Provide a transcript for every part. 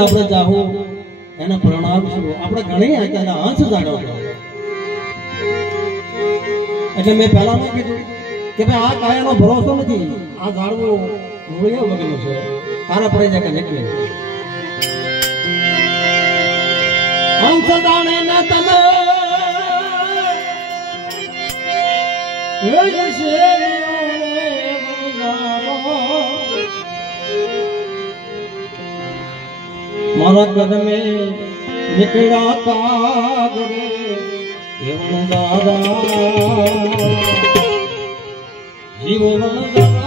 આપણે જાહું એને પ્રણામશું. આપણે ઘણી આચાના હંસ જાણ્યો એટલે મેં પહેલા ન કીધું કે ભાઈ આ કાયાનો ભરોસો નથી, આ ઝાડવું મૂળિયા વગરનું છે, તારા પડે જાય કે નીકળે. હંસ જાણે ના તમે મારા કદમે નીકળ્યા કાગરે એવણ દાદા જીવો દાદા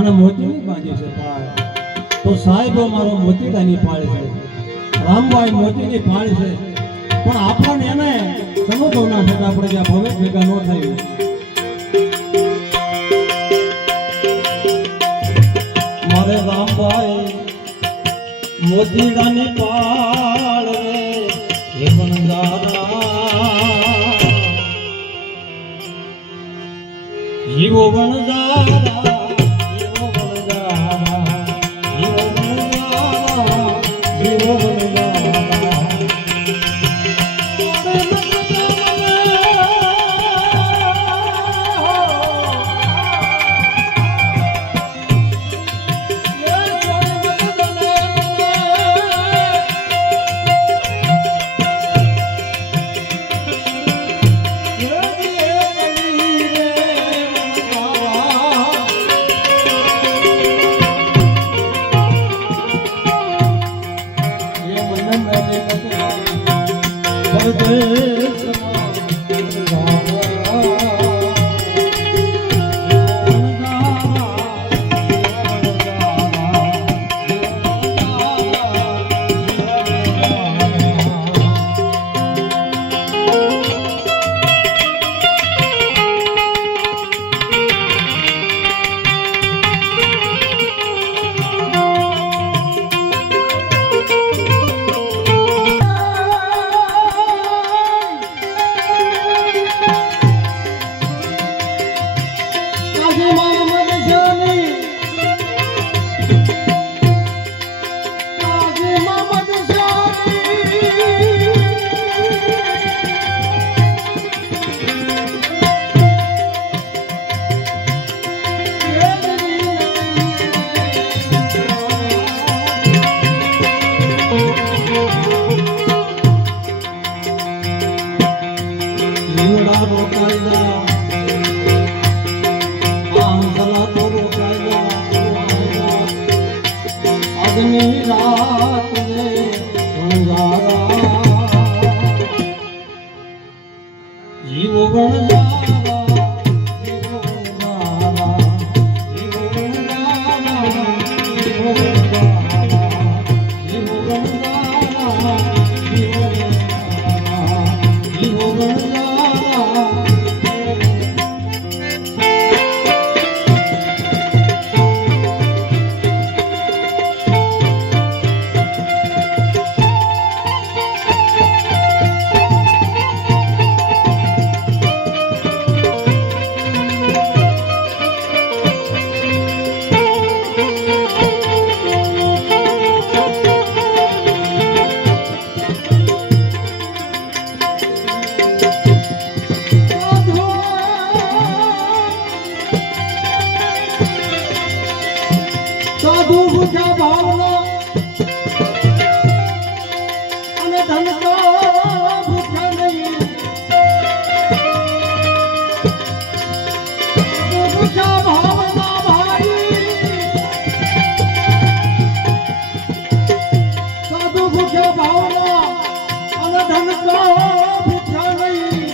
અને મોતીની બાજી છે પાળ તો સાહેબો મારો મોતીડાની પાળ છે, રામભાઈ મોતીની પાળ છે, પણ આપણને એને સમજો ના છે આપણે જ્યાં ભવે ભેગા ન થાય. મારે રામભાઈ મોતીડાની પાળ રે હે વનદારા જીવો વનદારા જીવો ગણ ભૂખ્યા ભાવના અને ધનકા ભૂખ્યા નહીં ભૂખ્યા ભાવના ભાઈ સાધુ ભૂખ્યા ભાવના અને ધનકા ભૂખ્યા નહીં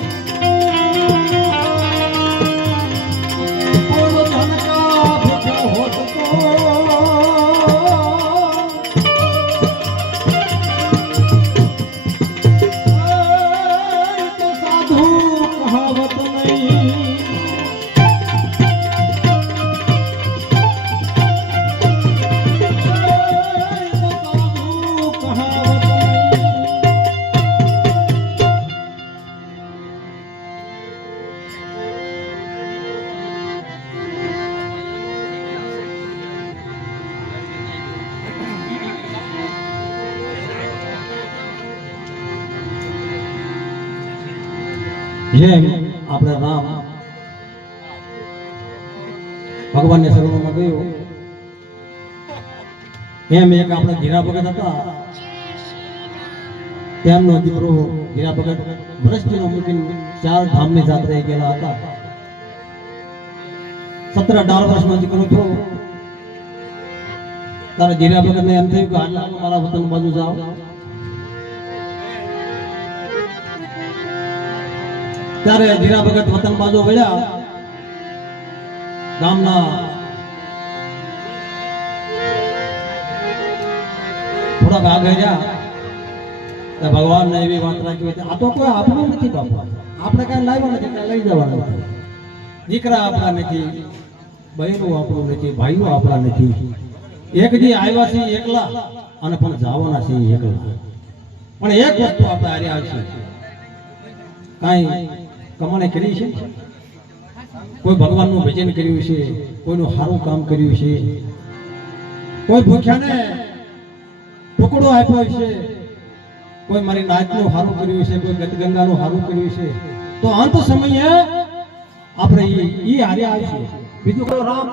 જેમ આપણે રામ ભગવાનને શરણોમાં ગયો એમ એક આપણે ધીરા ભગત હતા તેમનો દીકરો ધીરા ભગત વરસતીનો મૂકીને 4 ધામની જાત્રાએ ગયેલા હતા 17-18 વર્ષનો દીકરો થયો તારે ધીરા ભગતને એમ થયું કે આટલા મારા વતન બાજુ જાઓ ત્યારે ધીરા ભગત વતન બાજુ વળ્યા ગામના થોડાક આગળ ગયા તો ભગવાનને એવી વાત રાખી હતી આ તો કોઈ આપણું નથી બાપા આપણે કાંઈ લાવ્યા નથી કાંઈ લઈ જવાના નથી દીકરા આપણા નથી બહેનો આપણું નથી ભાઈઓ આપણા નથી એક દી આવ્યા છે એકલા અને પણ જવાના છે એકલા પણ એક વસ્તુ આપણે હારે આવશે કાંઈ કમાણી કરી છે કોઈ ભગવાનનું ભજન કર્યું છે કોઈનું સારું કામ કર્યું છે કોઈ ભૂખ્યાને ટુકડો આપ્યો છે કોઈ મારી નાચનું સારું કર્યું છે કોઈ ગતગંગાનું સારું કર્યું છે તો અંત સમયે આપણે ઈ હારે આવશે બીજું કોઈ રામ